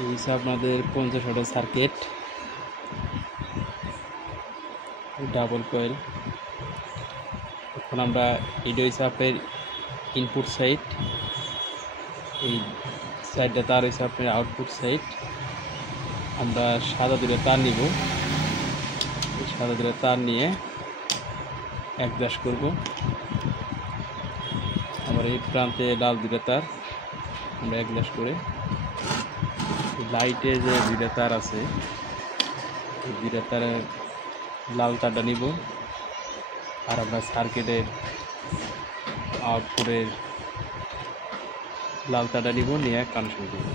এই হচ্ছে আপনাদের 50 ওয়াটের সার্কিট, ডাবল কয়েল। এখন আমরা এটা হচ্ছে আপনার ইনপুট সাইড, এই সাইডটা তার হচ্ছে আপনার আউটপুট সাইড। আমরা সাদা দুটো তার নিব, এই সাদা দুটো তার নিয়ে এক দাশ করব। আবার এই প্রান্তে লাল দুটো তার আমরা এক দাশ করে, লাইটে যে দুইটা তার আছে এই দুইটা তারে লাল তারটা নিব। আর আমরা সার্কিটের আউটপুটের লাল তারটা নিব, নিয়ে কানেকশন করব।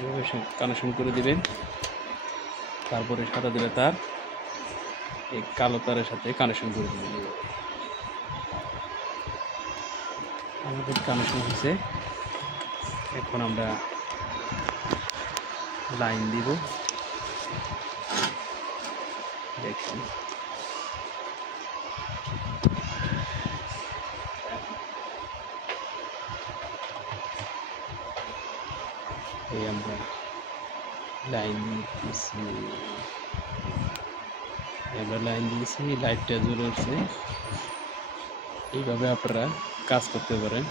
এভাবে কানেকশন করে দিবেন। তারপরে সাদা দিলে তার এই কালো তারের সাথে কানেকশন করে দেবেন। আমাদের কানেকশন হয়েছে। এখন আমরা লাইন দিব, দেখুন এই আমরা লাইন দিয়েছি, লাইটটা জ্বলে উঠছে। এইভাবে আপনারা কাজ করতে পারেন।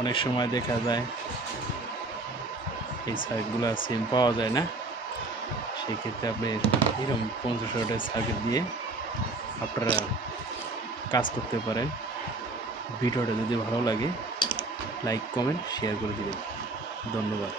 অনেক সময় দেখা যায় এই সার্কিটগুলো সেম পাওয়া যায় না, সেই ক্ষেত্রে আপনি এরকম 50 ওয়াটের সার্কিট দিয়ে আপনারা কাজ করতে পারেন। ভিডিওটা যদি ভালো লাগে লাইক কমেন্ট শেয়ার করে দিবেন। ধন্যবাদ।